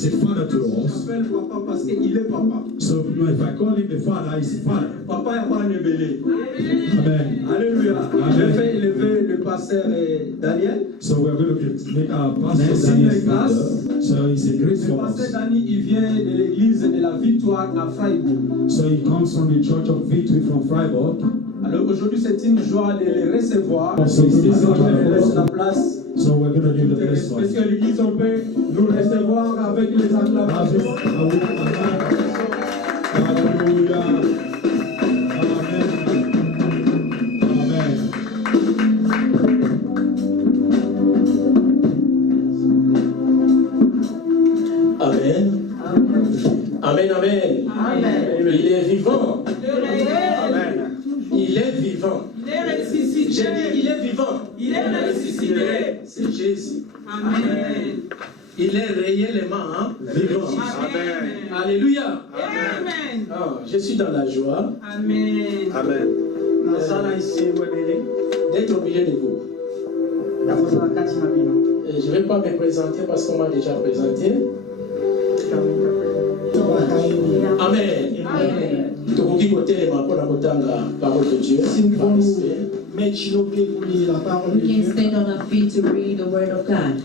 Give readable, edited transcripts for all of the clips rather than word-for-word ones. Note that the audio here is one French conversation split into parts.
He's a father to us. J'appelle papa parce qu'il est papa. So if I call him the father, he's the father. Papa n'est pas révélé. Amen. Alléluia. Je fais élever le pasteur Daniel. So we're going to make our pastor Merci Daniel les grâces. father. So he's a grace Le for pasteur us. Dani, il vient de l'église de la Victoire à Freiburg. So he comes from the Church of Victory from Freiburg. Alors aujourd'hui, c'est une joie de les recevoir. So it's this Alors, je laisse joy. la place. So we're going to give the place for Parce us. que l'église, on peut nous recevoir avec les acclamations. Hallelujah. Amen. Amen. Amen, amen. Amen. Il est vivant. Amen. Il est vivant. Il est ressuscité. J'ai dit, il est vivant. Il est ressuscité. C'est Jésus. Amen. Il est réellement vivant. Amen. Alléluia. Amen. Ah, je suis dans la joie Amen. Amen. d'être au milieu de vous. Et je ne vais pas me présenter parce qu'on m'a déjà présenté. Amen. Amen. Tokoki kotelema mpona kotanga parole de Dieu. Mettre nos pieds pour lire la parole We de can Dieu. stand on our feet to read the Word of God.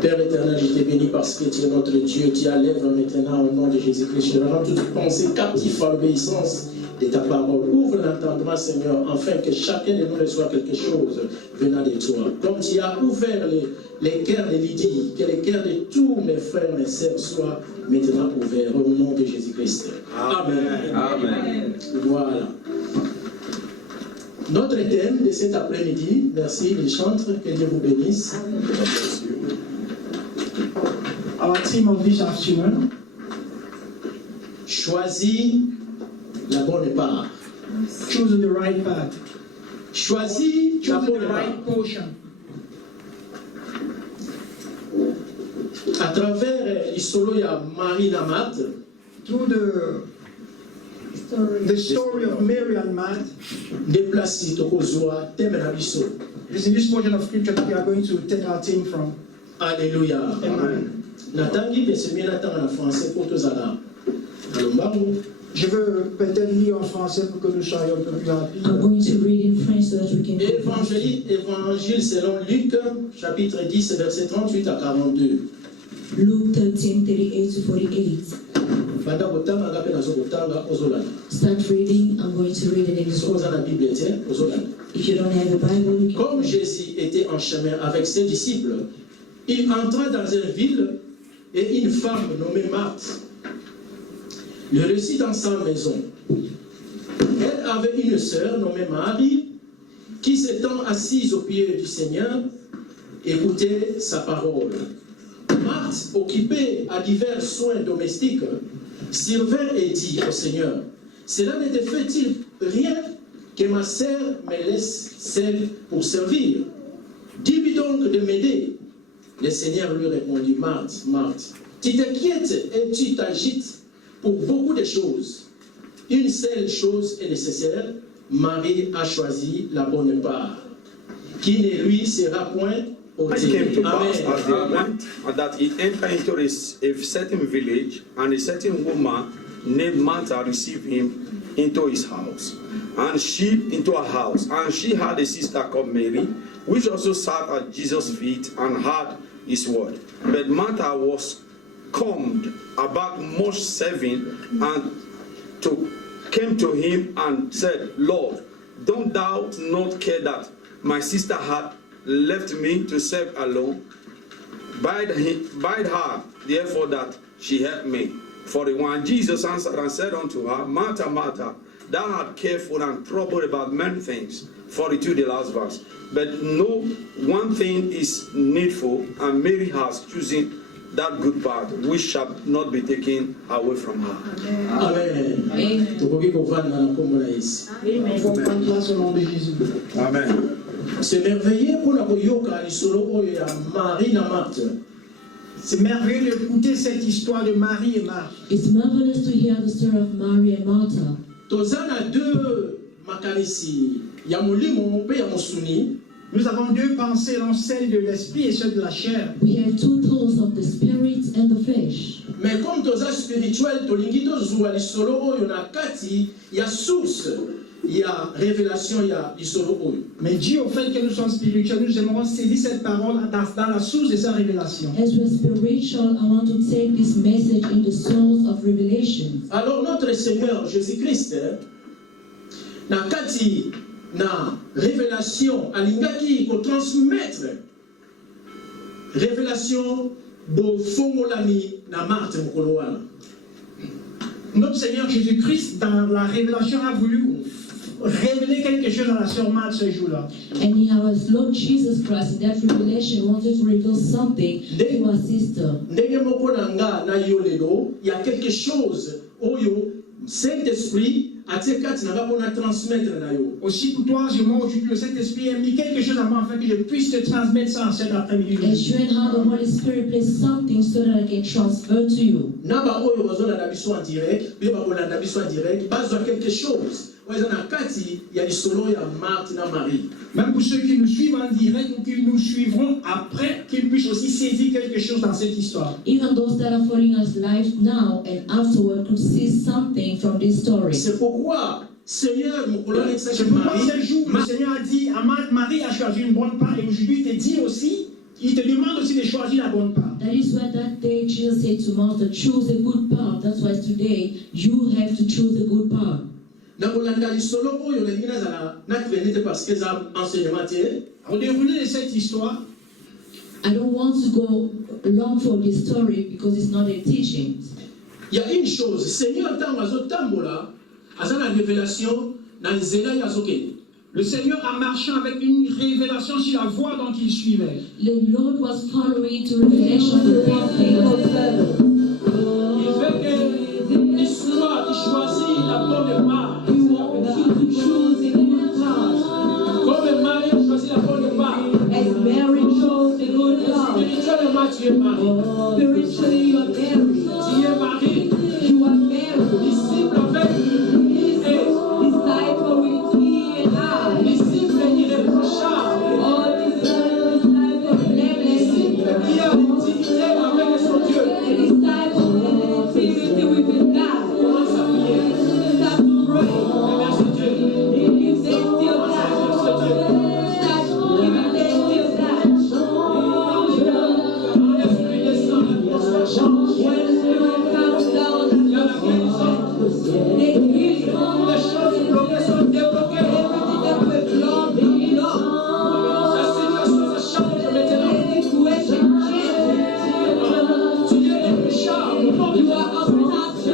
Père éternel, je t'ai béni parce que tu es notre Dieu. Tu as l'œuvre maintenant au nom de Jésus-Christ. Je rends toute pensée captive à l'obéissance de ta parole. Ouvre l'entendement, Seigneur, afin que chacun de nous reçoive quelque chose venant de toi. Comme tu as ouvert les cœurs de Lydie, que les cœurs de tous mes frères et mes sœurs soient maintenant ouverts au nom de Jésus-Christ. Amen. Amen. Voilà. Notre thème de cet après-midi, merci les chantres, que Dieu vous bénisse. Our theme of this afternoon, Choisis la bonne part. choose the right path, Choisis la choose bonne the part. right portion. À travers l'histoire de Marie Namat, Through the story of Mary and Matt, déplacé tokozwa thème na biso. it is in this portion of scripture that we are going to take our theme from. Alléluia. Amen. Natangi de semaine natanga na français pour tozala. Alombango. Je veux peut-être lire en français pour que nous soyons un peu plus I'm rapides. going to read in French so that we can. Évangile selon Luc, chapitre 10, verset 38 à 42. Luke 13:38 to 48. Banda kotanga ngape nazo kotanga ozolanda. Start reading. I'm going to read in English. Soki oza na Bible te ozolanda. If you don't have a Bible, you can. Comme Jésus était en chemin avec ses disciples, il entra dans une ville et une femme nommée Marthe le reçut dans sa maison. Elle avait une sœur nommée Marie qui s'étant assise au pied du Seigneur écoutait sa parole. Marthe, occupée à divers soins domestiques, survint et dit au Seigneur, cela ne te fait-il rien que ma sœur me laisse seule pour servir? Dis-lui donc de m'aider. Le Seigneur lui répondit, Marthe, Marthe, tu t'inquiètes et tu t'agites pour beaucoup de choses. Une seule chose est nécessaire. Marie a choisi la bonne part, qui ne lui sera point It came to ôtée. pass Amen. as they went that he entered into a certain village, and a certain woman named Martha received him into his house, and she had a sister called Mary, which also sat at Jesus' feet and heard his word. But Martha was calmed about much serving, and came to him and said, Lord, don't thou not care that my sister had left me to serve alone? Bide her, therefore, that she help me. 41. Jesus answered and said unto her, Martha, Martha, thou art careful and troubled about many things. 42, the last verse. But no one thing is needful, and Mary has chosen that good part, which shall not be taken away from her. Amen. Amen. Tokoki kovanda na kombo na Yesu. On va prendre place au nom de Jésus. Amen. C'est merveilleux pour la koyoka lisolo oyo ya Marie na Marthe. C'est merveilleux d'écouter cette histoire de Marie et Marthe. It's marvelous to hear the story of Mary and Martha. Toza na deux makanisi ya molimo pe ya mosuni. Nous avons deux pensées, celle de l'esprit et celle de la chair. We have two thoughts of the spirit and the flesh. Mais comme toza spirituel, tolingi tozwa lisolo oyo na kati ya source, ya révélation ya lisolo oyo. Mais Dieu, au fait que nous sommes spirituels, nous aimerons saisir cette parole dans la source de sa révélation. As we're spiritual, I want to take this message in the source of revelation. Alors notre Seigneur Jésus-Christ, na kati na révélation, alingaki ko transmettre révélation bo fongolami na Marthe mokolo wana. Notre Seigneur Jésus-Christ, dans la révélation, a voulu révéler quelque chose à la sœur Marthe ce jour-là. And our Lord Jesus Christ, in that revelation, wanted to reveal something to our sister. Ndenge moko na nga na yo lelo, il y a quelque chose oyo Saint-Esprit atie kati na nga pona transmettre na yo. Aussi pour toi, moi aujourd'hui, le Saint-Esprit a mis quelque chose à moi afin que je puisse te transmettre ça en cet après-midi. As you and how the Holy Spirit placed something so that I can transfer to you. Na ba oyo bazolanda biso en direct, pe ba kolanda biso en direct, bazwa quelque chose. Oyo na kati ya lisolo ya Marthe na Marie. Même pour ceux qui nous suivent en direct ou qui nous suivront après, qu'ils puissent aussi saisir quelque chose dans cette histoire. Even those that are following us live now and afterward could see something from this story. C'est pourquoi Seigneur mon colonel C'est pourquoi ce jour, le Seigneur a dit à Marie a choisi une bonne part et aujourd'hui il te dit aussi, il te demande aussi de choisir la bonne part. That is why that day Jesus said to Martha, choose a good part. That's why today you have to choose a good part. Au déroulé de cette histoire, I don't want to go long for this story because it's not a teaching. Il y a une chose, Seigneur tambola, azana révélation dans zela yazoke. le Seigneur a marché avec une révélation sur la voie dont il suivait. The Lord was following to revelation the path he was following. Il veut que l'histoire qui choisit la bonne part. He wants you to choose a good path. Comme Marie a choisi la bonne part. As Mary chose a good path. Spirituellement tu es Marie. Spiritually you are married. Tu es Marie. You are married. Disciple avec Disciple with me and I. disciple irréprochable. All disciples blameless. Qui a l'intimité avec son Dieu. A disciple in intimacy with God. Commence à prier. Start to pray. Remercie Dieu. Give thanks to your God. Start giving thanks to your God. Quand l'Esprit descend, l'atmosphère change. When the Spirit comes down, Il y a la guérison. they heal. Les choses bloquées sont débloquées. Everything that was long, they long. La situation se change maintenant. The situation changes. Tu es irréprochable. Au nom de You are untouchable.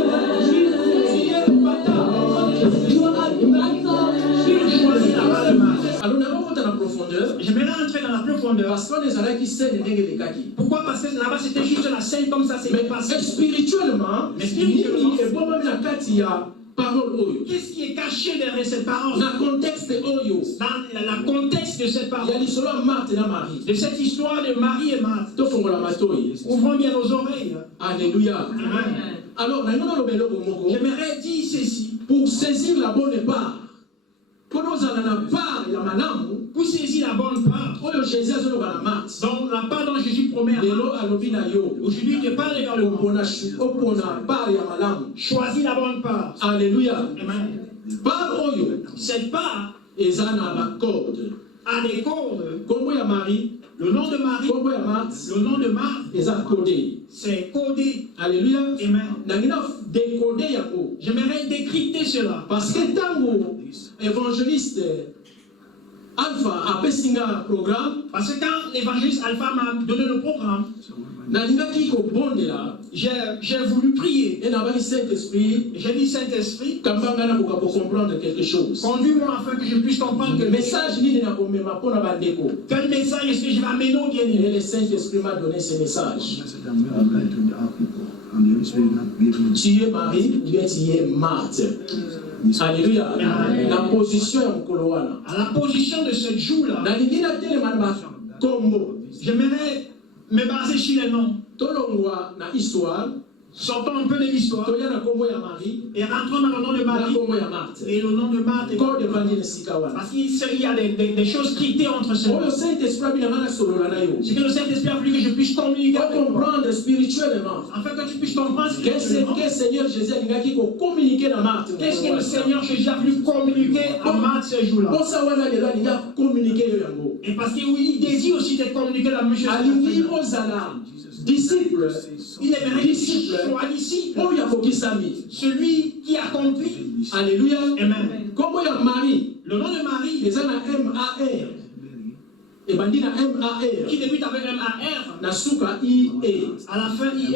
Tu es imbattable. Au nom de Jésus. You are unbattable. Il choisit la bonne part. Alors, nous avons dans la profondeur. J'aimerais rentrer dans la profondeur. Parce qu'on est allé qui sait les nègres des kaki. Pourquoi? Parce que là-bas c'était juste la scène comme ça, c'est Mais passé. spirituellement, Mais spirituellement, et bon même la kati ya parole oyo. Qu'est-ce qui est caché derrière cette parole? Dans le contexte oyo, Dans le contexte de cette il y parole, a l'histoire de Marthe et de Marie. de cette histoire de Marie et Marthe. To fongola matoi. Ouvrons bien nos oreilles. Alléluia. Amen. Alors, nous avons le moko J'aimerais dire ceci. pour saisir la bonne part. Pour nous en la part ya malamu, Pour saisir la bonne part, oyo Jésus a zolo bana Marthe. donc la part dont Jésus promet à Lelo Marthe, alobi na yo. aujourd'hui il te parle également. Opona part ya malamu. Choisis la bonne part. Alléluia. Amen. Part oyo Cette part ezana ba corde. a des cordes. Kombo ya Marie, Le nom de Marie, kombo ya Marthe, le nom de Marthe, eza codé. c'est codé. Alléluia. Amen. Nangina décoder yako. J'aimerais décrypter cela. Parce que tango évangéliste Alpha a pesinga programme, Parce que quand l'évangéliste Alpha m'a donné le programme, nalingaki ko bondela j'ai voulu prier. et n'avait Saint-Esprit J'ai dit Saint-Esprit, kambanga na pour comprendre quelque chose. conduis-moi afin que je puisse comprendre Le message ni na komema pona bandeko. quel message est-ce que je vais amener au Et bien-aimé. le Saint-Esprit m'a donné ce message. And the Holy Spirit not gave him Tu es Marie, ou bien tu es Marthe. Alléluia. Amen. La position ya mokolo wana. À la position de ce jour-là, Nalingi na telema na kombo. j'aimerais me baser sur les noms. Tolongwa na histoire. Sortons un peu de l'histoire toya na kombo ya Marie et rentrons dans le nom de na Marie kombo ya Marthe et le nom de Marthe. ko devant le sika wana Parce qu'il y a des choses cryptées entre ces oyo deux. Saint-Esprit abina na solola na yo C'est que le Saint-Esprit a voulu que je puisse communiquer pour avec toi. comprendre spirituellement Afin que tu puisses comprendre qu'est-ce que le Seigneur Jésus alingaki ko communiquer na Marthe qu'est-ce que le Seigneur Jésus a voulu communiquer à Marthe ce jour-là. pour ça wana lelo alinga communiquer yo yango Et parce qu'il désire aussi de communiquer la même chose. alingi ozala disciple Il aimerait disciple soit disciple, oyo akokisami celui qui accomplit. alléluia Amen. kombo ya Marie Le nom de Marie, eza na MAR ebandi na MAR qui débute avec un AR, na suka IE à la fin IE.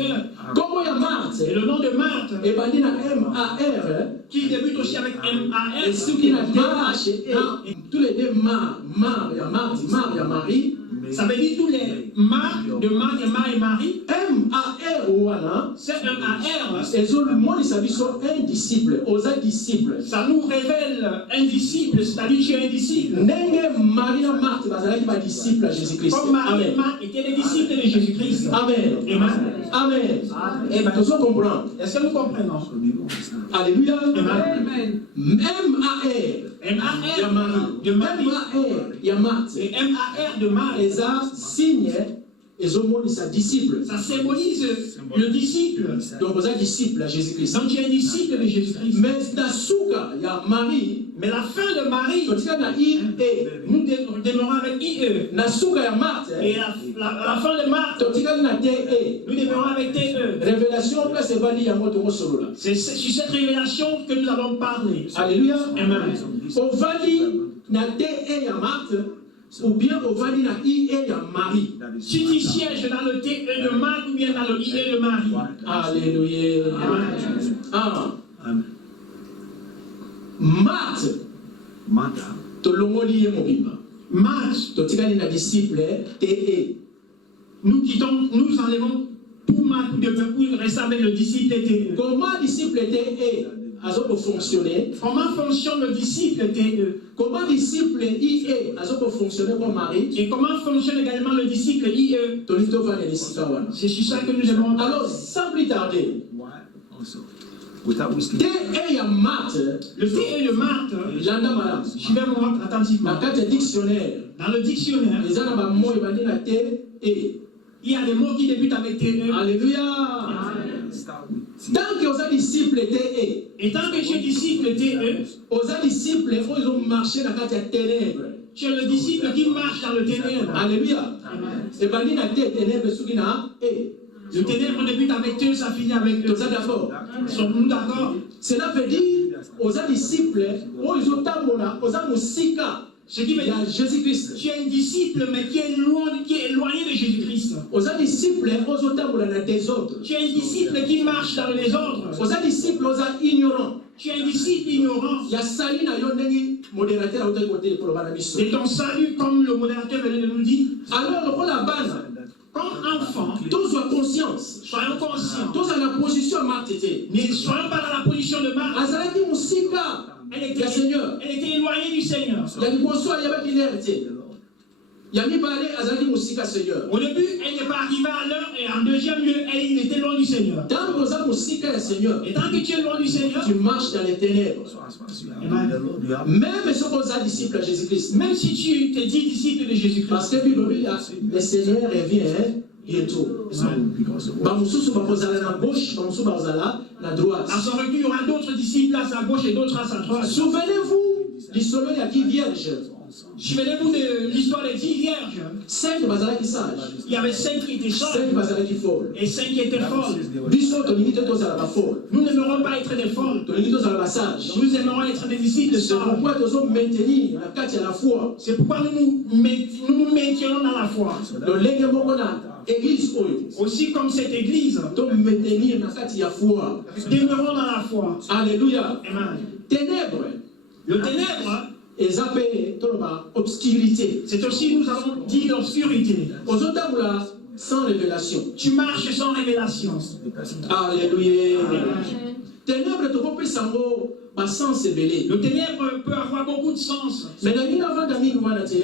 kombo ya Marthe Et le nom de Marthe, ebandi na MAR qui débute aussi avec MAR. et suki na MAR tous les deux Mar ya Marthe Mar ya Marie Ça veut dire tous les Marc de Marc et Mar et Marie. MAR wana C'est un AR. ezomonisa biso un disciple oza disciple Ça nous révèle un disciple, c'est-à-dire tu es un disciple. ndenge Marie na Marthe bazalaki badisciple ya Jésus-Christ Comme Marie et amen Marc étaient des disciples de Jésus-Christ. amen Amen. amen Eh ben, tozo comprendre est-ce que nous comprenons? alléluia Amen. MAR ya MAR Marie de Marie MAR ya Marthe et MAR de Marc. eza signe ezomonisa disciple Ça symbolise le disciple. donc oza disciple ya Jésus-Christ Donc tu es un disciple de Jésus-Christ. mais na suka ya Marie Mais la fin de Marie, totika na IE nous demeurons avec IE. na suka ya Marthe Et la fin de Marc, totikali na TE nous demeurons avec TE. révélation place evandi yango tokosolola C'est sur cette révélation que nous allons parler. alléluia Amen. ovandi na TE ya Marthe ou bien ovandi na IE ya Marie Si tu sièges dans le TE de Marc ou bien dans le IE de Marie. alléluia Amen. ah Marthe tolongoli ye mobimba Marc, totikali na disciple TE nous enlevons tout Marc pour rester avec le disciple TE. comment disciple TE azoko fonctionner Comment fonctionne le disciple TE? comment disciple IE azoko fonctionner comme Marie Et comment fonctionne également le disciple IE? tolingi tovanda lisika wana C'est sur ça que nous aimons. alors sans plus tarder TE ya Marthe Le TE de Marc, landa malamu je vais me rendre na attentivement. kati ya dictionnaire Dans le dictionnaire, eza na bamots ebandi na TE il y a des mots qui débutent avec TE. alléluia tant que oza disciple TE Et tant que tu es disciple TE, oza disciple oyo ezomarche na kati ya ténèbre tu es le disciple qui marche dans le ténèbre. alléluia ebandi na te ténèbre soki na E Le ténèbre débute avec Dieu, ça finit avec Dieu. toza d'accord Sommes-nous d'accord? cela veut dire oza disciple oyo ezotambola oza mosika Ce qui veut dire ya Jésus-Christ tu es un disciple, mais qui est éloigné de Jésus-Christ. oza disciple oyo ezotambola na désordre Tu es un disciple qui marche dans le désordre. oza disciple oza ignorant Tu es un disciple ignorant ya sali na yo ndenge modérateur autaki kote koloba na biso de ton salut, comme le modérateur venait de nous dire. alors lokola bana Comme enfant, tozwa conscience soyons conscients. tozala na position ya Marthe te Ne soyons pas dans la position de Marc. azalaki mosika ya Seigneur Elle était éloignée du Seigneur. ya liboso ayebaki lere te ya mibale azalaki mosika Seigneur Au début, elle n'est pas arrivée à l'heure, et en deuxième lieu, elle était loin du Seigneur. ntango oza mosika ya Seigneur Et tant que tu es loin du Seigneur, tu marches dans les ténèbres même soki oza disciple ya Jésus-Christ même si tu te dis disciple de Jésus-Christ, parce que Bible le Seigneur revient bientôt bamosusu bakozala na gauche bamosusu bakozala na droite à son retour, il y aura d'autres disciples à sa gauche et d'autres à sa droite. souvenez-vous lisolo ya 10 vierges Souvenez-vous de l'histoire des 10 vierges. 5 bazalaki sage Il y avait 5 qui étaient 5 sages bazalaki folle et 5 qui étaient folles. biso tolingi te tozala bafolle Nous n'aimerons pas être des folles. tolingi tozala basage Nous aimerons être des disciples c'est sages. pourquoi tozo maintenir na kati ya la foi C'est pourquoi nous nous maintenons dans la foi. lolenge moko na église oyo Aussi comme cette église, to maintenir na kati ya foi demeurons dans la foi. alléluia Amen. ténèbres Le ténèbre, eza mpe toloba obscurité c'est aussi, nous allons dire, l'obscurité. ozotambola sans révélation Tu marches sans révélation. alléluia ténèbres tokopesa yango basens ebele. Le ténèbre peut avoir beaucoup de sens. Mais na ngina vanda mingi wana te.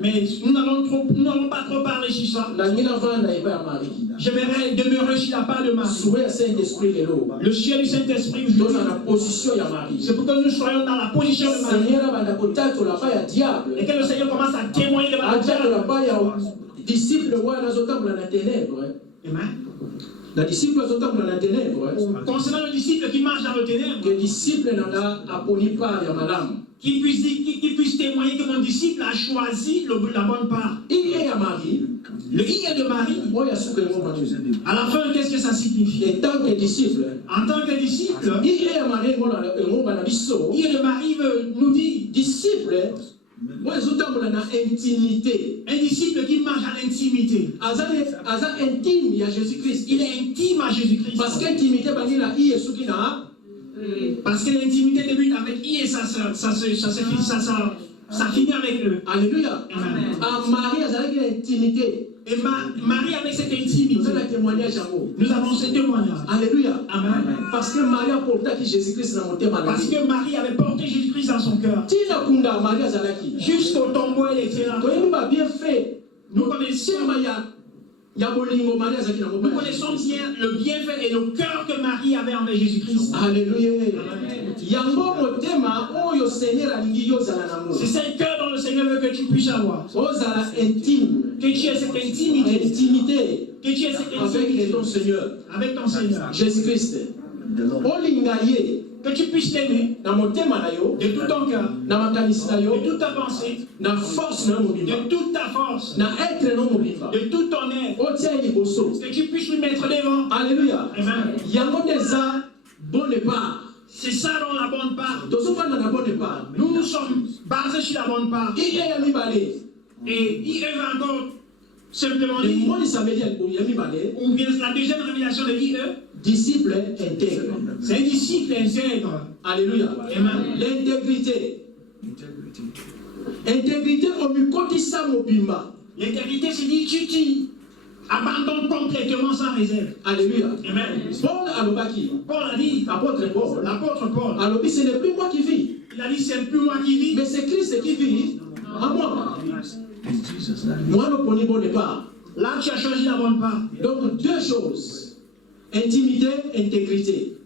Mais nous n'allons pas trop parler sur ça. Na ngina vanda eba ya Marie. J'aimerais demeurer sur la part de Marie. Souhait ya Saint-Esprit lelo. Le ciel du Saint-Esprit Dans aujourd'hui. la position ya Marie. C'est pour que nous soyons dans la position de Marie. Seigneur banda kotato la ya diable. Et que le Seigneur commence à témoigner de la Ajato la diable. ya disciple wana azotambola na ténèbres. Amen. Na disciple azotambola na ténèbres. Concernant le disciple qui marche dans le ténèbre, Que disciple nanga aponi pa ya madame. qu'il puisse témoigner que mon disciple a choisi la bonne part. Il est à Marie. Le I de Marie, Oh, il y a ce que l'on va dire. à la fin, qu'est-ce que ça signifie? En tant que disciple, En tant que disciple, il est à Marie, on va la biso. I de Marie nous dit, Disciple, moi, ils ont une intimité. un disciple qui marche à l'intimité. Aza intime, il y a Jésus-Christ. Il est intime à Jésus-Christ. Parce qu'intimité, il est ce qui n'a. Parce que l'intimité débute avec I et ça finit avec le. Alléluia. Amen. À Marie, elle a une intimité. Et Marie avec cette intimité, Nous avons un témoignage à vous. nous avons ce témoignage. Alléluia. Amen. Parce que Marie a porté qui Jésus-Christ dans mon thème. Parce que Marie avait porté Jésus-Christ dans son cœur. Tina Kunda, Marie Azalaki. Jusqu'au tombeau, elle était là. Quand il m'a bien fait, Nous connaissons, il y a Bolingo, Marie Azalaki dans mon nous connaissons bien le bienfait et le cœur que Marie avait envers Jésus-Christ. Alléluia. Yango motema oyo Seigneur alingi yo zala nango. C'est ce cœur dont le Seigneur veut que tu puisses avoir. Ozala intime. Que tu aies cette intimité. Intimité Que tu aies cette avec intimité ton Seigneur. avec ton Seigneur. Jésus-Christ. Olinga ye Que tu puisses t'aimer na motema na yo, de tout ton cœur, na makanisi na yo, de toute ta pensée, na force na mobimba, de toute ta force, na être no mobimba. de tout ton être. Otia liboso. Que tu puisses lui mettre devant. Alléluia. Amen. Yango deza bon départ. C'est ça dans la bonne part. Tozofanda na bon départ. Nous sommes basés sur la bonne part. Il est à mibale. Et il va encore simplement Le dire, monde samedi ya mibale. ou bien la deuxième révélation de l'IE, Disciple intègre. c'est un disciple intègre. Alléluia. Amen. L'intégrité. Intégrité au mikotisa mobimba. L'intégrité, c'est dit, tu abandonnes complètement sans réserve. Alléluia. Amen. Paul alobaki. Paul a dit, Apôtre Paul. l'apôtre Paul, Alobi, ce n'est plus moi qui vis, il a dit, c'est plus moi qui vis, mais c'est Christ qui vit en moi. Moi, le premier bon départ. là tu as choisi la bonne part. Donc, deux choses. Intimité, intégrité.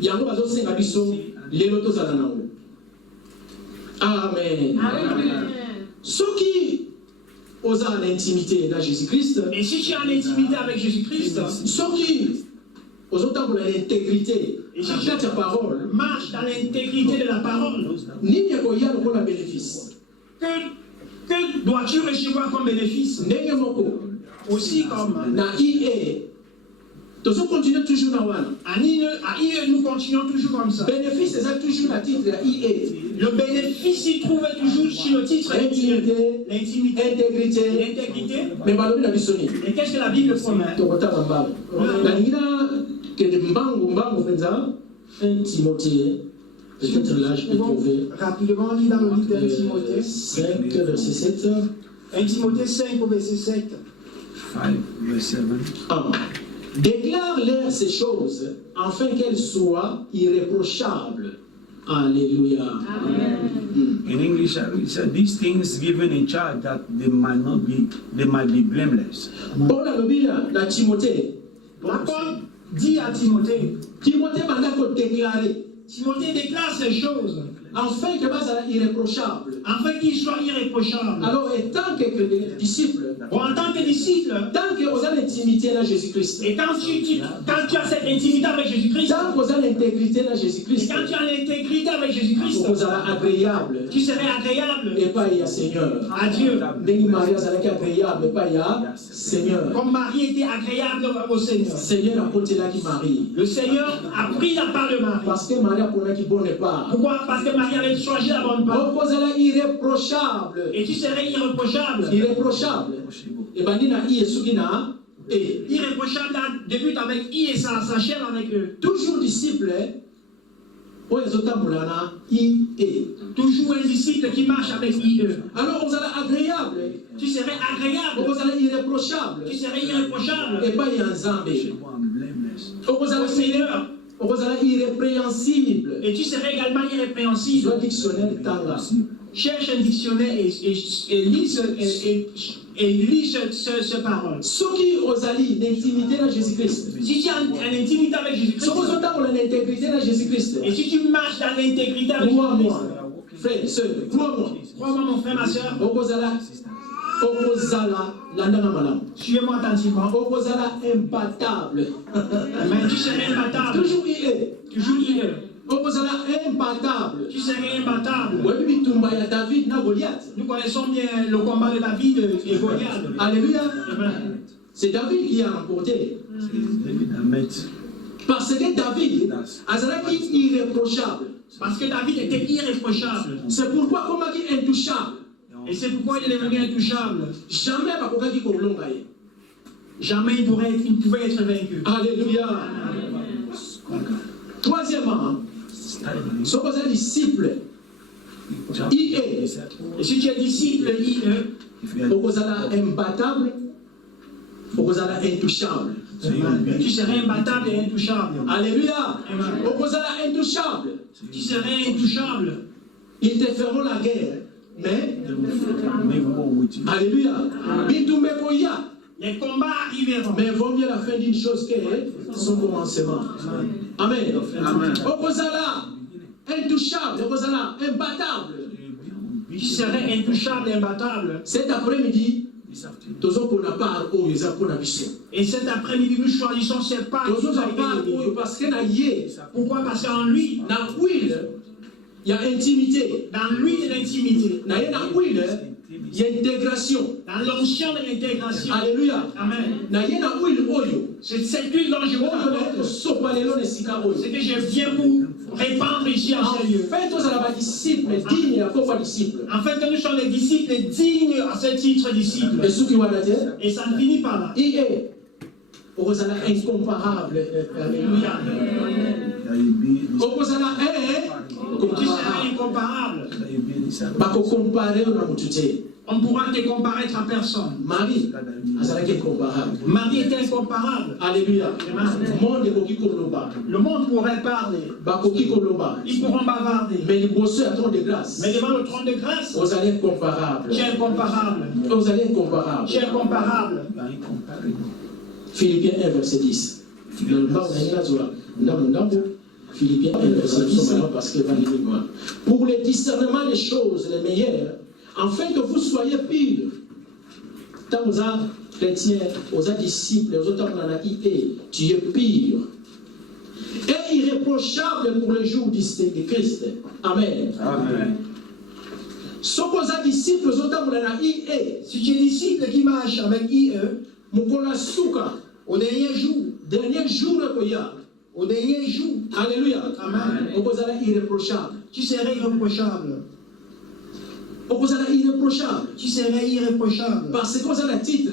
Yango bazo senga biso, lelo tozala nango. Amen. Soki oza en intimité na Jésus-Christ, Et si tu es en intimité avec Jésus-Christ, soki ozotambola l'intégrité na kati ya parole, marche dans l'intégrité de la parole. nini ekoya lokola bénéfice? Que dois-tu recevoir comme bénéfice? Ndenge moko Aussi comme na IE, tozo continuer toujours na wana. à IE, nous continuons toujours comme ça. Bénéfice c'est toujours na titre ya IE. Le bénéfice s'y trouve toujours sur le titre Intimité, l'intimité, intégrité, l'intégrité. mais balobi na bisoni. Et qu'est-ce que la Bible promet? Tokotaka mbangu. Na ngina que mbangu penza 1 Timothée, peut-être là je peux trouver. Rapidement lire dans le livre de Timothée. 5 verset 7. 1 Timothée 5 au verset 7. 5 verse 7. Déclare-leur ces choses afin qu'elles soient irréprochables. Alléluia. In English, it said these things given in charge that they might be blameless. Paul alobi na Timothée. Paul dit à Timothée, Timothée banda ko déclarer Timothée déclare ces choses afin que bazala irréprochable. afin qu'il soit irréprochable. Alors, en tant que disciple, Bon, en tant que disciple, tant que vous avez l'intimité dans Jésus-Christ, et quand tu as cette intimité avec Jésus-Christ, tant que vous avez l'intégrité dans et Jésus-Christ, quand tu as l'intégrité avec Jésus-Christ, vous allez agréable tu serais agréable et pas il Seigneur. à Dieu. Dès Marie est agréable et pas il Seigneur. Comme Marie était agréable au Seigneur. Seigneur a porté là qui Marie. Le Seigneur a pris la part de Marie. Parce que Marie a porté qui bonne part. Pourquoi? Parce que Marie avait choisi la bonne part. Donc vous allez irréprochable. Et tu serais irréprochable. Irréprochable. Et ben na i esukina et Irréprochable débute avec I et sa chair avec eux. toujours disciple. I et. Toujours un disciple qui marche avec IE. Alors vous allez agréable. Tu serais agréable. Vous allez irréprochable. Tu serais irréprochable. Et pas y Nzambe. I'm blameless. Vous allez Au Seigneur. okozala irrépréhensible. Et tu serais également irrépréhensible. Soit dictionnaire tanga. Cherche un dictionnaire et lis ce parole. Soki ozali l'intimité de Jésus-Christ. Si tu as une intimité avec Jésus-Christ, Soki ozotaka l'intégrité de Jésus-Christ. et si tu marches dans l'intégrité avec Crois-moi, Jésus-Christ, frère, sœur, crois-moi. crois-moi mon frère, ma soeur, Okozala landana malamu. suivez-moi attentivement. Okozala imbattable. Mais tu serais imbattable. Toujours il est. Toujours il est. Okozala imbattable. Tu serais imbattable. Oui, bitumba ya David na Goliath. Nous connaissons bien le combat de David et Goliath. Alléluia. Amen. C'est David qui a remporté. David a met. Parce que David azalaki irréprochable. Parce que David était irréprochable. C'est pourquoi comment il est intouchable. Et c'est pourquoi il est devenu intouchable. Jamais bakokaki kolonga ye. Jamais il pouvait être vaincu. Alléluia. Troisièmement, soki oza disciple IE, Et si tu es disciple IE, okozala imbattable, okozala intouchable. tu serais imbattable et intouchable. Alléluia. Okozala intouchable. Tu serais intouchable. Ils te feront la guerre, mais alléluia. Bitumbe koya, Les combats arriveront. mais vaut mieux la fin d'une chose que son commencement. Amen. Okozala intouchable, okozala imbattable. Tu serais intouchable et imbattable. Cet après-midi, tozo pona part oyo eza pona biso. Et cet après-midi, nous choisissons ces pas. Tozo za part oyo parce que na ye Pourquoi? Parce qu'en lui, na huile ya intimité. dans lui de l'intimité, Na ye na huile ya intégration. dans l'onction de l'intégration. Alléluia. Amen. Na ye na huile oyo. C'est cette huile dont je vous Oyo na parle. kosopa lelo na esika oyo. C'est que je viens pour répandre ici à ce lieu. En fait, tozala ba disciple digne ya kokwa disciple. En fait, que nous sommes des disciples dignes à ce titre disciples. Esuki wana te. Et ça ne finit pas là. IE okozala incomparable. Alléluia. Okozala Tu seras incomparable. bakokompare yo na motu te. On pourra te comparer à personne. Marie azalaki incomparable. Marie était incomparable. Alléluia. Monde ekoki koloba, Le monde pourrait parler. bakoki koloba, Ils pourront bavarder. mais liboso ya trône de grâce Mais devant le trône de grâce, ozali incomparable. tu es incomparable. Ozali incomparable. Tu es incomparable. Philippiens 1 verset 10. Philippiens 1 verset 10. Parce que pour le discernement des choses les meilleures, afin que vous soyez purs. Tant aux chrétiens, aux disciples, aux autres tu es pur et irréprochable pour le jour de Christ. Amen. Amen. Ce aux disciples, aux autres Si tu es disciple qui marche avec IE, Mukona suka, au dernier jour, au dernier jour, alléluia, Amen. okozala irréprochable, tu serais irréprochable. okozala irréprochable, Tu serais irréprochable. parce que ozala titre,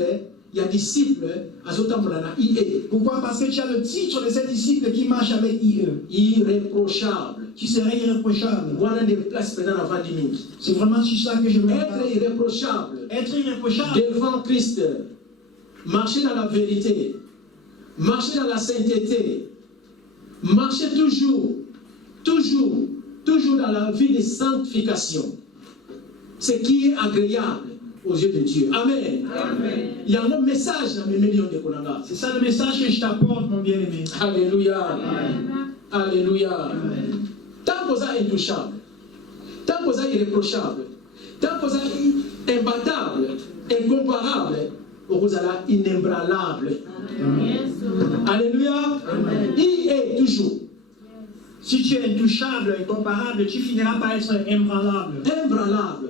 il y a disciple, azotambola na IE, Pourquoi? Parce que tu as le titre de ces disciples qui marchent avec IE. irréprochable. Tu serais irréprochable. Voilà des places maintenant avant 10 minutes. C'est vraiment sur ça que je veux Être parler. irréprochable Être irréprochable devant Christ, marcher dans la vérité, marcher dans la sainteté, marcher toujours dans la vie de sanctification. Ce qui est agréable aux yeux de Dieu. Amen. Il y a un message dans mes millions de Konanga. C'est ça le message que je t'apporte, mon bien-aimé. Alléluia. Alléluia. Tant que ça est intouchable, tant que ça est irréprochable, tant que ça est imbattable, incomparable, vous allez inébranlable. Alléluia. Il est toujours. Si tu es intouchable, incomparable, tu finiras par être imbranlable. Imbranlable.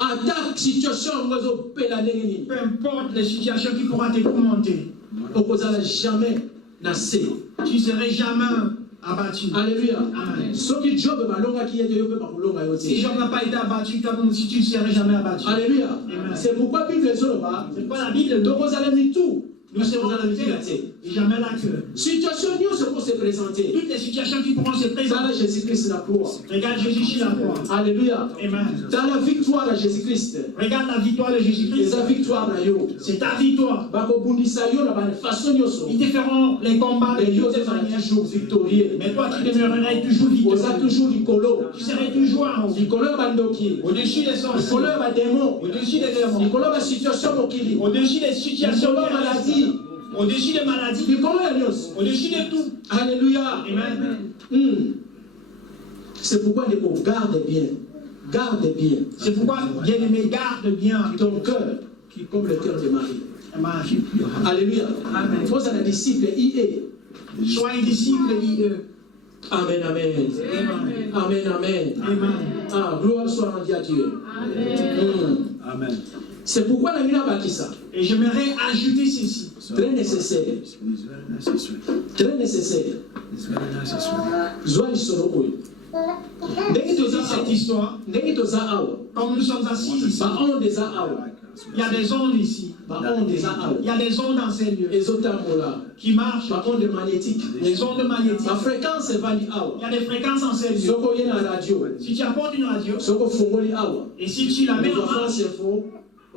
Attaque situation, Peu importe les situations qui pourront te tourmenter, vous n'allez jamais nasser. tu ne serais jamais abattu. Alléluia. Amen. Ce qui Job balonga qui est de Si Job n'a pas été abattu, toi comme si tu ne serais jamais abattu. Alléluia. Amen. C'est pourquoi la Bible est C'est pourquoi la Bible, donc vous allez mettre tout. nous serons dans la la tête tête. et jamais la queue. Situation nyonso pour se présenter. Toutes les situations qui pourront se Dans présenter, la Jésus-Christ la croix. regarde Jésus sur la croix. Alléluia. Amen. Dans la victoire de Jésus-Christ. Regarde la victoire de Et Jésus-Christ. sa victoire na yo. C'est ta victoire. Bakobundisa yo na ba façon nyonso. Ils te feront les combats de Mais yo toutes te les fera manières. toujours victorieux. Mais toi, tu demeurerais toujours Oza victorieux. toujours likolo. Tu serais toujours en haut. Likolo ya bandoki. Au-dessus des sorciers. Likolo ya badémon. Au-dessus des démons. Likolo ya situation mokili. Au-dessus des situations Likolo ya terrestres. maladie. Au-dessus des maladies. Likolo ya nyonso. Au-dessus de tout. Alléluia. Amen. C'est pourquoi les mots garde bien. Garde bien C'est pourquoi, bien-aimé, garde bien ton cœur, qui comme le cœur de Marie. Marie. Alléluia. Amen. Vous êtes un disciple IE. Sois un disciple IE. Amen, amen. Amen. Amen, amen. Amen. Ah, gloire soit rendue à Dieu. Amen. C'est pourquoi la mina bakisa. Et j'aimerais ajouter ceci. Très nécessaire. It's very necessary. Très nécessaire. It's very necessary. Zwa lisolo oyo. Ndenge toza Cette awa. histoire, Ndenge toza awa. comme nous sommes assis ici, Ba onde eza awa. il y a des ondes ici. Ba onde eza awa. Il y a des ondes dans ces lieux Ezotambola. qui marchent. Ba onde magnétique. Les ondes magnétiques. Ba fréquence evandi Il awa. y a des fréquences en ces lieux. Soko ye na radio. Si tu apportes une radio, Soko fungoli awa. et si tu la mets en Okozwa marche, France Info.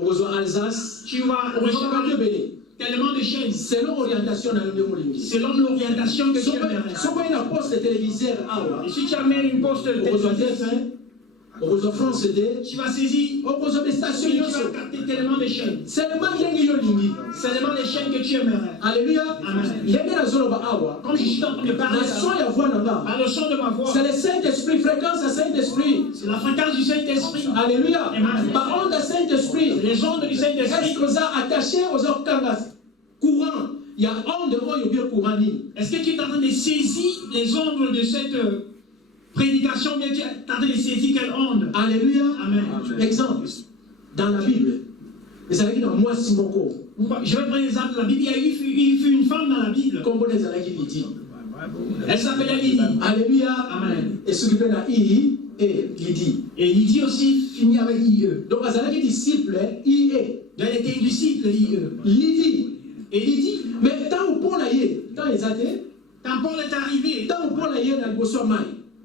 Okozwa Alsace. tu vas Okozwa recevoir radio belé. tellement de chaînes Selon orientation na yo nde molingi. selon l'orientation que tu aimerais. Soko ye na poste téléviseur awa. Et si tu amènes une poste de Okozwa télévision, TF1. Okozwa France 2. tu vas saisir, Okozwa des stations tu nyonso. vas capter tellement de chaînes. Seulement ndenge yo lingi. Seulement les chaînes que tu aimerais. Alléluia. Amen. Ndenge nazoloba awa. Comme je suis en train de parler, Na son ya voix na nga. à le son de ma voix, C'est le Saint-Esprit, fréquence à Saint-Esprit. c'est la fréquence du Saint-Esprit. Alléluia. Amen. Ba onde à Saint-Esprit. Les ondes du Est-ce Saint-Esprit. que ça attaché aux organes courant? Il y a onde oyo bien courant ni. Est-ce que tu es en train de saisir les ondes de cette prédication, bien tu es en train de saisir quelle onde? Alléluia. Amen. Exemple, dans la Bible, les amis dans moi Simoko, Je vais prendre l'exemple de la Bible. Il fut une femme dans la Bible. comme les amis qui dit. Elle s'appelait Lydie. Alléluia. Amen. Et ce qui fait la I et Lydie. Et Lydie aussi finit avec IE. Donc, les amis disciples, I et Elle était une disciple IE. Lydie. Et Lydie, Mais tant où Paul a yé, tant les athées, quand Paul est arrivé tant où Paul a yé dans le bosso mai,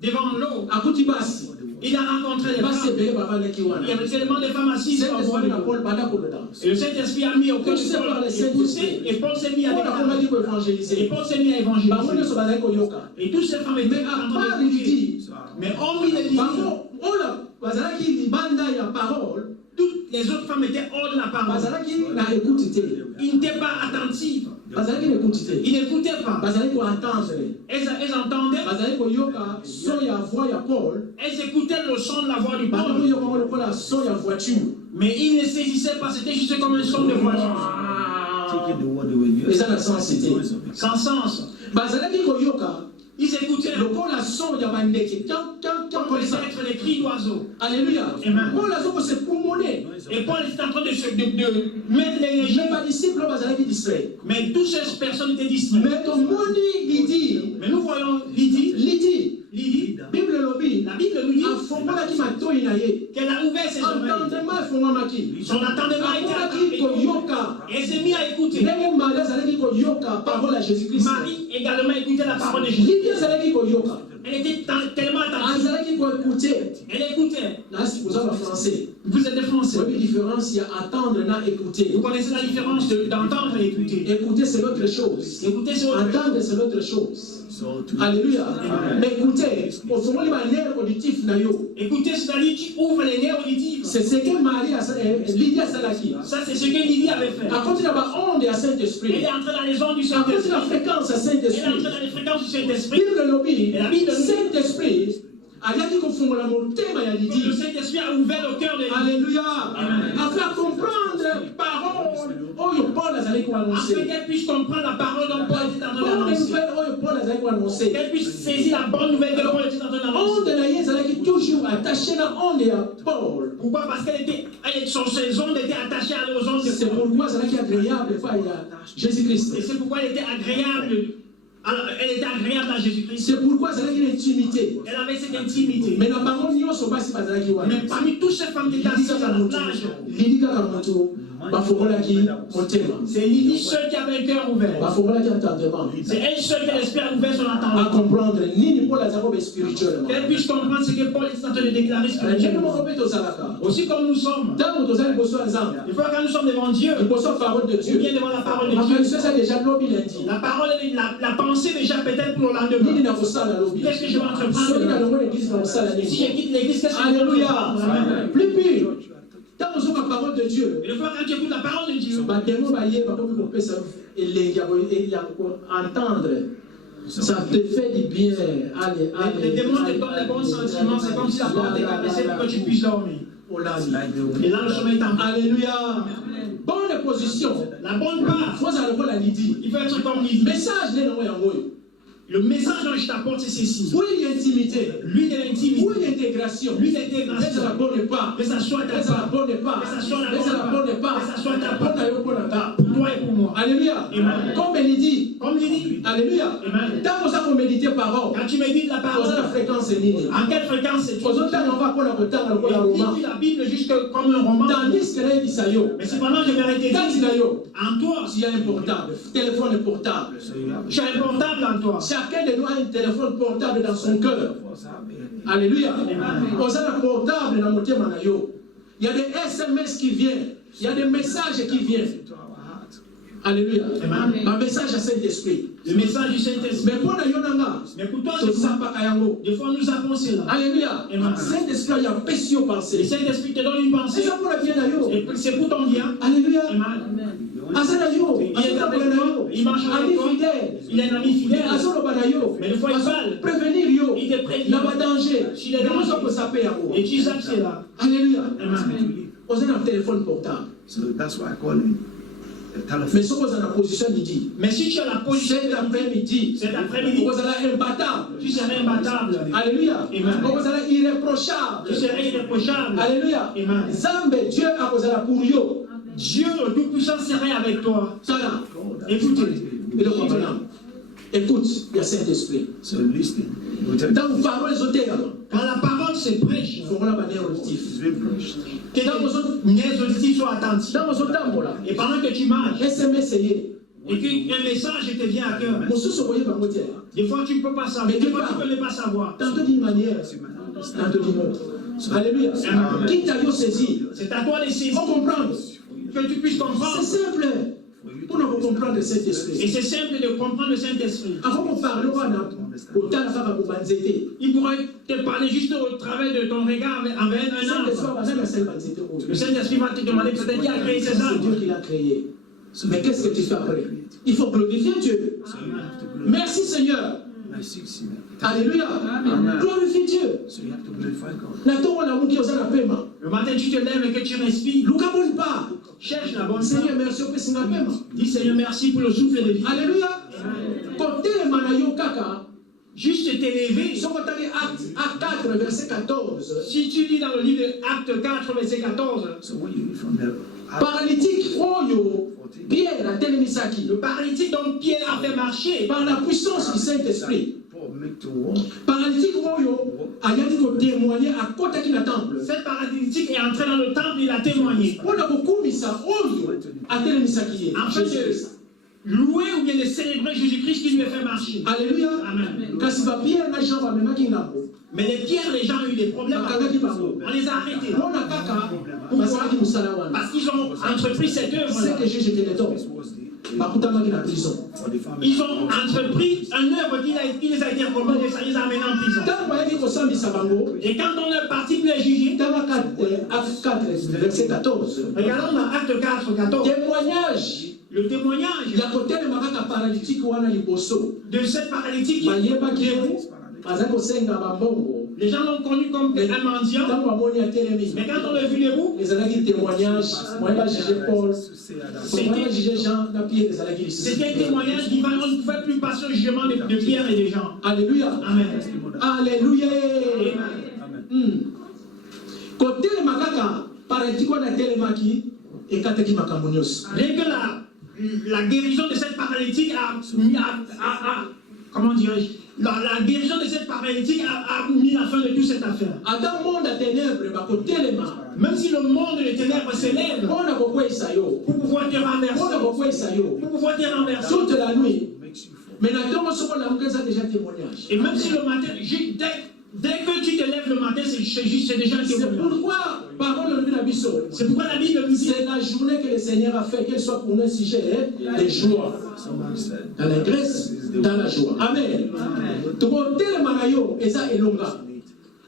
devant l'eau, à Koutibas, il a rencontré les pas femmes. c'est bébé par la Kiwana. Il y avait tellement de femmes assises C'est sur le le bord de Seigneur l'eau. Paul Bada pour le dans. Et le Saint-Esprit a mis au cœur de Poussé par Paul. le Et Saint-Esprit. poussé, et Paul s'est mis à Paul a commandé déclarer. pour Et évangéliser. Paul s'est mis à Bango évangéliser. nyonso bazali koyoka. Et toutes ces femmes étaient Mais en à train part d'écouter. Lydie, Mais hormis les Lydie, bango oyo bazalaki libanda ya parole, toutes les autres femmes étaient hors de la parole. bazalaki na écoute te. Ils n'étaient pas attentives. Bazalaki na écoute te. Ils n'écoutaient pas. Bazalaki koentendre. Elles entendaient, Bazalaki koyoka son ya voix ya Paul. elles écoutaient le son de la voix du Bango Paul. koyoka ngo lokola son ya voiture. Mais ils ne saisissaient pas, c'était juste comme un son de voiture. Taking the word away. Eza na sensité. Sans sens. Bazalaki koyoka Ils écoutaient lokola son ya bandeke. comme les êtres, les cris d'oiseaux. Alléluia. Amen. Paul azoko se pulmoner. Et Paul était en train de mettre l'énergie. Mais ba disciple bazalaki distrait. Mais toutes ces personnes étaient distraites. Mais ton moni Lydie, Mais nous voyons Lydie. Lydie, Bible lobi, La Bible nous dit afongolaki matoi na ye. qu'elle a ouvert ses oreilles. Entendement efongwamaki. Son attendement était Amonaki koyoka. et elle s'est mise à écouter. Ndenge Marie azalaki koyoka parole à Jésus-Christ. Marie également écoutait la parole de Jésus. Lydie azalaki koyoka. Elle était tellement attentive. Azalaki koécouter. Elle écoutait. Là, c'est pour ça le français. Vous êtes des Français. Oui, différence, il y a attendre et écouter. Vous connaissez la différence d'entendre et écouter. Écouter, c'est l'autre chose. Écouter, c'est autre chose. Entendre, c'est l'autre chose. So to Alléluia. Mais écoutez, au fond, les manières auditives, Écouter, c'est-à-dire tu ouvres les nerfs auditifs. c'est ce que Marie a Lydie a salaki. Ça, c'est ce que Lydie avait fait. À cause de la onde à Elle Saint-Esprit. est entrée dans les ondes du À cause de Saint-Esprit. la fréquence à Elle est Saint-Esprit. entrée dans les fréquences du Saint-Esprit. Bible lobby, Et la Bible nous dit- Saint-Esprit, ayaki kofungola motema ya Le Lydie. Saint-Esprit a ouvert le cœur de Lydie. Alléluia. Amen. Afin comprendre parole. Oyo Paul azali ko Afin annoncer. qu'elle puisse comprendre la parole dont Paul était en train Bonne d'annoncer. nouvelle oyo Paul azali ko annoncer. Qu'elle puisse saisir la bonne nouvelle que Paul était en train d'annoncer. Onde na ye ezalaki toujours attaché na onde ya Paul. Pourquoi? Parce ses ondes étaient attachées aux ondes de C'est Paul. pourquoi ezalaki agréable fa ya Et Jésus-Christ. c'est pourquoi elle était agréable Alors, elle était agréable à Jésus-Christ. C'est pourquoi c'est une intimité. Elle avait cette intimité. Mais dans bango nyonso basi bazalaki wana. Mais parmi tous ces femmes qui étaient assises à la plage, Lidi kaka moto bafongolaki motema. c'est Lydie seule qui avait le cœur ouvert. Bafongolaki entendement. C'est elle seule qui a l'esprit ouvert son À entendement. comprendre nini Paul azako spirituellement. Qu'elle puisse comprendre ce que Paul est en train de déclarer Ndenge spirituellement. moko pe tozalaka. Aussi comme nous sommes. Ntango tozali liboso ya Nzambe, Une fois quand nous sommes devant Dieu, liboso ya parole de ou bien Dieu, devant la parole de Dieu, makanisi eza déjà lobi lundi. la parole, la pensée déjà peut-être pour le Nini lendemain. nakosala lobi? Qu'est-ce que je vais entreprendre Soki demain? nalongo l'église nakosala Si je nini? quitte l'église, qu'est-ce que je vais Alléluia. entreprendre? Plus pire. Ntango ozoka parole de Dieu, Et une fois quand tu écoutes la parole de Dieu, bademo bayeba bakomi kopesa elengi ya koentendre. Ça te fait du bien. Allez, les démons te donnent les bons sentiments, c'est comme si la porte est cassée pour que tu puisses dormir. Et là, le sommeil est en bas. Alléluia. Bonne position. La bonne part, Faut aller voir la Lydie. il faut être comme Lydie. Message n'est pas en haut. Le message dont je t'apporte, c'est ceci. Où il y a intimité, Lui de l'intimité, où il y a intégration, lui mais ça d'intégration, la bonne part. que ça soit ta Mais ça la part, bonne part. que ça soit la Mais ça la bonne bonne part. part, que ça soit ta part, Bonne ayo, bonne part. pour toi et pour moi. Alléluia. Amen. Comme Lydie. Comme Lydie, Alléluia. Amen. Tant que ça pour méditer parole, Quand tu médites la posez la parole, fréquence et ligne. à quelle fréquence es-tu? Aux autres temps, on va prendre la roman. Lis la Bible juste comme un roman. Tandis que là, il dit ça yo. Mais cependant, je vais arrêter Quand il a yo, en toi, il y a un portable, téléphone portable. tu as un portable en toi. Chacun de nous a un téléphone portable dans son cœur. Alléluia. On a un portable dans mon thème. Il y a des SMS qui viennent. Il y a des messages qui viennent. Alléluia. Amen. Un message à Saint-Esprit. Le message du Saint-Esprit. Mais pour la yonanga, Mais pour toi, c'est ça pas kayango. des fois, nous avons cela. Alléluia. Amen. Saint-Esprit il y a un pécio Le pensée. Saint-Esprit te donne une C'est pensée. ça pour la bien à yo. Et c'est pour ton bien. Alléluia. Amen. Asana yo. Il est Asana avec pour la toi. yo. Il marche avec Ami toi. fidèle. Il est un ami fidèle. Asana bana yo. Mais des fois, il parle. Prévenir yo. Il te prévient. Il y a pas danger. S'il est Mais nous danger. sommes sapés à vous. Et tu zappes cela. Alléluia. Amen. On a un téléphone portable. So that's why I call it a telephone. Mais ce qu'on a la position midi. Mais si tu as la position Cet après-midi. cet après-midi, On a imbattable. tu serais imbattable. Alléluia. Amen. On a irréprochable. Tu serais irréprochable. Alléluia. Amen. Zambe, Dieu a posé la pour yo. Dieu, le Tout-Puissant, serait avec toi. Sana. Écoutez. Et le compagnon. Écoute, il y a Saint-Esprit. So listen. We tell Dans vos paroles, ils ont été là. Quand la parole se prêche, Il faut qu'on la manière auditive. it's been preached. que les auditeurs soient attentifs. Dans vos temps, là. Et pendant que tu marches, SMS, c'est et qu'un message te vient à cœur, mon sous voyez par moi. des fois tu ne peux pas savoir, des fois tu ne peux ne pas savoir. Tantôt d'une manière, tantôt d'une autre. Alléluia. Qui t'a yo saisi? C'est à toi de saisir, Faut comprendre. que tu puisses comprendre. C'est simple. Pour nous comprendre cet Et esprit. c'est simple de comprendre le Saint-Esprit. Avant qu'on parle, on va autant la femme à banzété. Il pourrait te parler juste au travers de ton regard envers un arbre. Le Saint-Esprit va te demander peut-être qui a créé ces C'est arbres. Dieu qui l'a créé. Mais qu'est-ce que tu fais après? Il faut glorifier Dieu. Merci Seigneur. Alléluia. Glorifie Dieu. So you have to glorify God. Nato wana muki oza na pema. Le matin tu te lèves et que tu respires. Luka bonne part. Cherche la bonne Seigneur, part. merci au singa pema. Dis Seigneur merci pour le souffle de vie. Alléluia. Côté manayo kaka. Juste t'élever. Soko tali acte 4 verset 14. Si tu lis dans le livre de Actes 4, verset 14, So when you read from there, Paralytique oyo Pierre a telemisaki. le paralytique dont Pierre a fait marcher, Par la puissance du Saint-Esprit. Paul make to walk. Paralytique oyo ayaki ko témoigner à côté qui na temple. cette paralytique est entrée dans le temple, il a témoigné. Pour la kokumisa oyo a telemisaki. Afin de louer ou bien de célébrer Jésus-Christ qui lui a fait marcher. Alléluia. Amen. Kasi ba Pierre na Jean ba memaki ngambo. Mais les pierres, les gens ont eu des problèmes. On les a arrêtés. Mona kaka basaki musala wana. Parce qu'ils ont entrepris cette œuvre. C'est que j'ai jeté les dons. Bakutamaki na prison. Ils ont entrepris une œuvre qui les a été accompagnée et ça les a amenés en prison. Tant bayaki kosambisa bango. Et quand on est parti pour les juger, Dans Acte 4 verset 14. regardons dans Acte 4, 14, Témoignage. le témoignage Ya kotelema kaka paralytique wana liboso. de cette paralytique. Bayebaki baza kosenga bambongo. Les gens l'ont connu comme un mendiant, Ntango bamoni atelemi. mais quand on l'a vu debout, ezalaki témoignage. Moyen bajuge Paul. Moyen bajuge Jean na Pierre ezalaki lisusu. c'était un témoignage divin. On ne pouvait plus passer au jugement de Pierre et des gens. Alléluia. Amen. Alléluia. Amen. Kotelema kaka paralytique wana telemaki ekataki makambo nyonso. Dès que la guérison de cette paralytique comment dirais-je, la guérison de cette paralytique a mis la fin de toute cette affaire. Ata monde à ténèbres, bakotelema. Même si le monde des ténèbres s'élève Mpona kokwesa yo. pour pouvoir te renverser, Mpona kokwesa yo. pour pouvoir te renverser. Toute la nuit. Mais maintenant, on a déjà témoignage. Et même si le matin, dès que tu te lèves le matin, c'est déjà un C'est témoignage. pourquoi, parole de Nabiso, C'est pourquoi la Bible nous dit, c'est la journée que le Seigneur a fait, qu'elle soit pour nous un sujet de joie. Dans la Grèce, dans la joie. Amen. Donc, tel marayo, et ça est longa.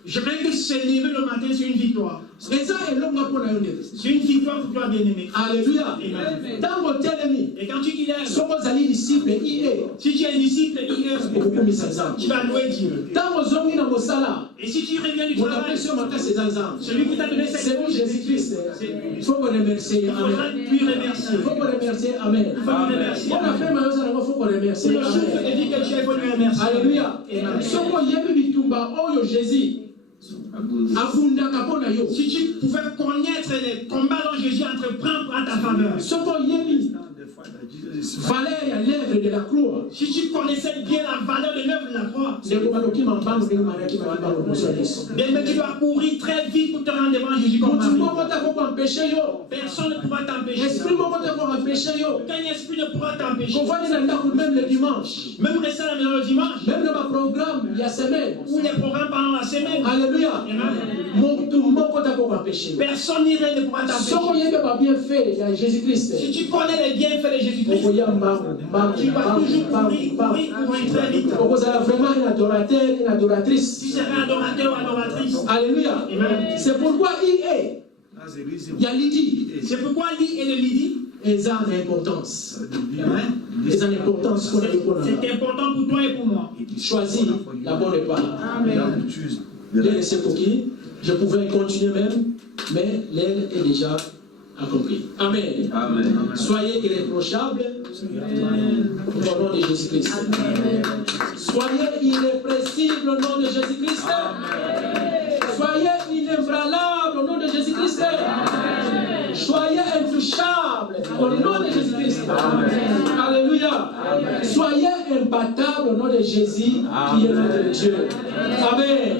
je rêve que se lever le matin, c'est une victoire. Et ça est longa pour la C'est une victoire pour toi, bien-aimé. Alléluia. Amen. Dans votre ennemi, Et quand tu t'y lèves, si vous allez disciple, il est. si tu es un disciple, tu vas louer Dieu. Dans vos hommes, dans vos salaires, Et si tu reviens du vous travail, appelez sur ma cas ces ensembles. celui qui t'a donné cette C'est vous, Jésus-Christ. Il faut vous remercier. il faudra Amen. lui remercier. Il faut vous remercier. Amen. Il faut lui remercier. On a fait ma il faut vous remercier. C'est le souffle de Amen. vie que tu as, il faut lui remercier. Alléluia. Amen. Soko yebi bitumba oyo Jésus. Abunda kapona yo. Si tu pouvais connaître les combats dont Jésus entreprend à ta faveur, Soko yebi valeur ya l'œuvre de la croix. si tu connaissais bien la valeur de l'œuvre de la croix, Ndeko baloki mambango ndenge Maria ki baloki bango mosalis. mais tu dois courir très vite pour te rendre devant Jésus comme Mutu Marie. moko ta ko empêcher yo. Personne ne pourra t'empêcher. Esprit moko ta ko empêcher yo. Aucun esprit ne pourra t'empêcher. Qu'on va dans ndako même le dimanche. Même rester à la maison le dimanche, Même dans ma programme, il y a semaine. ou les programmes pendant la semaine. Alléluia. Amen. Mutu moko ta ko empêcher. Personne n'irait ne pourra Soko t'empêcher. yebi ba bien fait ya Jésus-Christ. Si tu connais les bienfaits de Jésus-Christ, Okoya mbangu, tu vas toujours courir très vite. okozala vraiment un adorateur, une Tu adoratrice. seras adorateur ou adoratrice. Alléluia. Amen. C'est pourquoi il est. Il y a Lydie. C'est pourquoi Lee et le Lydie, Ils ont une importance. Amen. Ils ont une importance pour les C'est important pour toi et pour moi. Choisis la bonne part. Amen. J'ai laissé pour qui? Je pouvais continuer même, mais l'aide est déjà accomplie. Amen. Soyez irréprochables au nom de Jésus-Christ. Soyez irrépressibles au nom de Jésus-Christ. Soyez inébranlables au nom de Jésus-Christ. Soyez intouchables au nom de Jésus-Christ. Alléluia. Soyez imbattables au nom de Jésus qui est notre Dieu. Amen.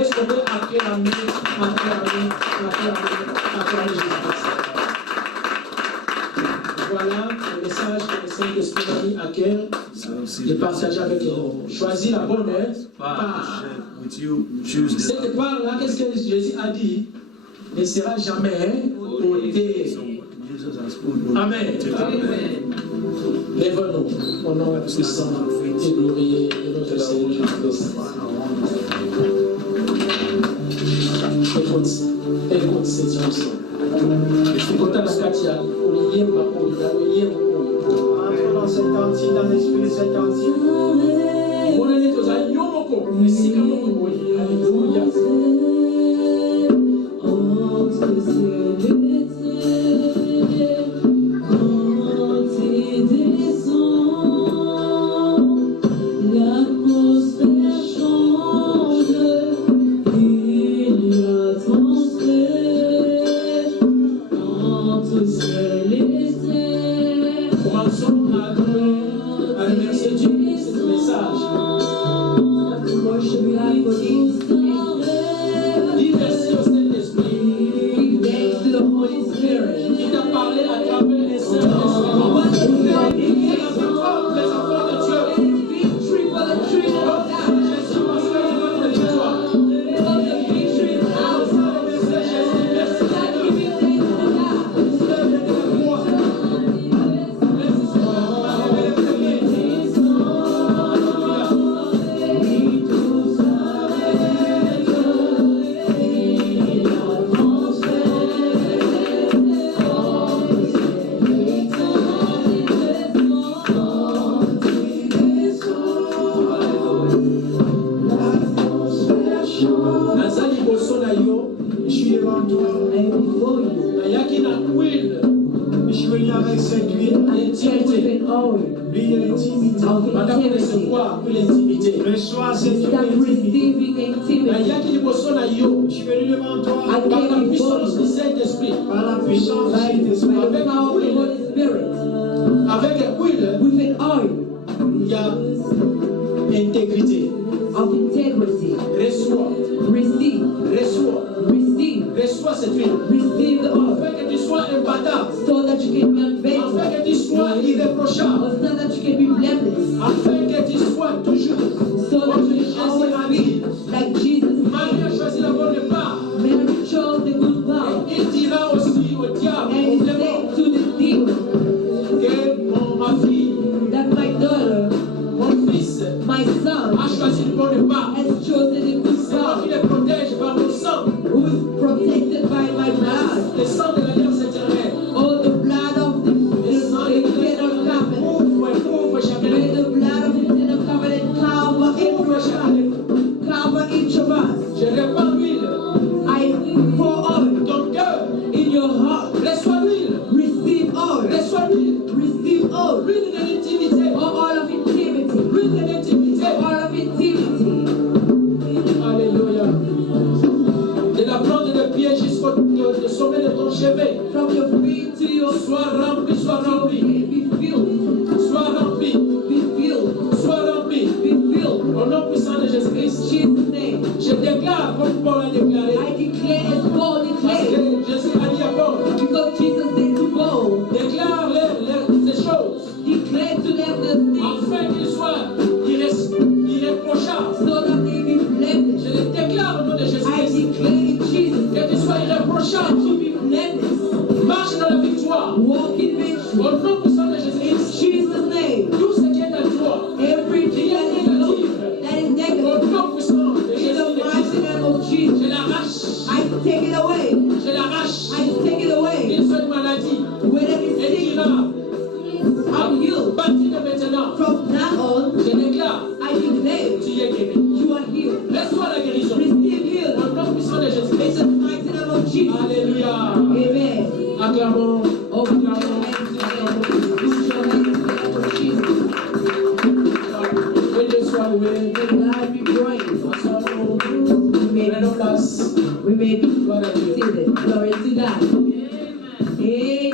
Est-ce qu'on peut acclamer Jésus-Christ? Voilà le message que le Saint-Esprit a mis à cœur de partager avec nous. Choisis la bonne part. Cette part-là, qu'est-ce que Jésus a dit? Ne sera jamais ôtée. Amen. Lève-nous au nom puissant et glorieux de notre Seigneur Jésus-Christ. Écoute cette chanson. Écoute la katia, on y est, Entre dans cette cantique, dans l'esprit de cette cantique. on est tous à Yomoko, mais si comme on dit, alléluia. Commençons à adorer, à remercier Dieu pour ce message. Dis merci au Saint-Esprit qui t'a parlé à travers les Saint-Esprit. C'est la victoire des enfants de Dieu. Jésus, parce que il donne la victoire. Nazali boso na yo, Je suis devant toi. nayaki na huile Je suis venu avec cette huile. d'intimité. L'huile de l'intimité. Madame recevoir huile d'intimité. Reçois cette huile d'intimité. Nayaki liboso na yo, Je suis venu devant toi par la puissance du Saint-Esprit. par la puissance du Saint-Esprit. Avec la huile, avec l'huile, il y a irréprochable, so that you can be blameless, afin que tu sois toujours so that comme you Jésus can always a be dit. like Jesus. Marie a choisi la bonne part. Mary chose the good part Il dira aussi au diable, and au said démon, to the demon que ma fille, that my daughter, mon fils, my son, a choisi une bonne part. has chosen the good C'est moi qui part, les protège par mon sang, who is protected by my blood. le sang de l'Alliance éternelle. Oh, the blood of the Le sang de eternal covenant. couvre chacun May de the blood of the eternal covenant cover couvre chacun everyone, de cover each of us. Je répands l'huile I pour oil dans ton cœur. in your heart. Reçois l'huile. Receive oil. Reçois l'huile. Receive oil. L'huile de l'intimité. Oh, all of intimity. L'huile de l'intimité. All of intimity. Alléluia. De la plante de pied jusqu'au sommet de ton chevet. From your feet to your Sois rempli, sois feet. rempli. Be filled. Sois rempli. Be filled. Sois rempli. Be filled. Au nom puissant de Jésus-Christ. Jesus' name. Je déclare, comme Paul a déclaré, I declare as Paul parce declared. que Jésus a dit à Paul, Because Jesus said to Paul, déclare ces choses, declare to them the things afin qu'ils soient irréprochables. so that they be blameless. Je les déclare au nom de I Jésus-Christ, declare in Jesus que tu sois irréprochable. to be blameless. Marche dans la victoire. Walk in victory. Au nom puissant de In Jésus-Christ, Jesus' name. tout ce qui est à toi, Everything that is low, that is au negative, nom puissant de in the Jésus-Christ, mighty name of Jesus, je l'arrache. I take it away. Je l'arrache. I take it away. Qu'il soit une maladie Whether it's sickness, incurable, I'm healed. partir de maintenant, From now on, je déclare, I declare tu es guéri. you are healed. Reçois la guérison. Receive healing. Au nom puissant de In Jésus-Christ. the mighty name of Jesus. Alléluia. Amen. Acclamons. Open your hands together. Put your hands together for Jesus. Que Dieu soit loué. May God be praised. Ensemble, prenons place. We may be Gloire à Dieu. seated. Glory to God. Amen.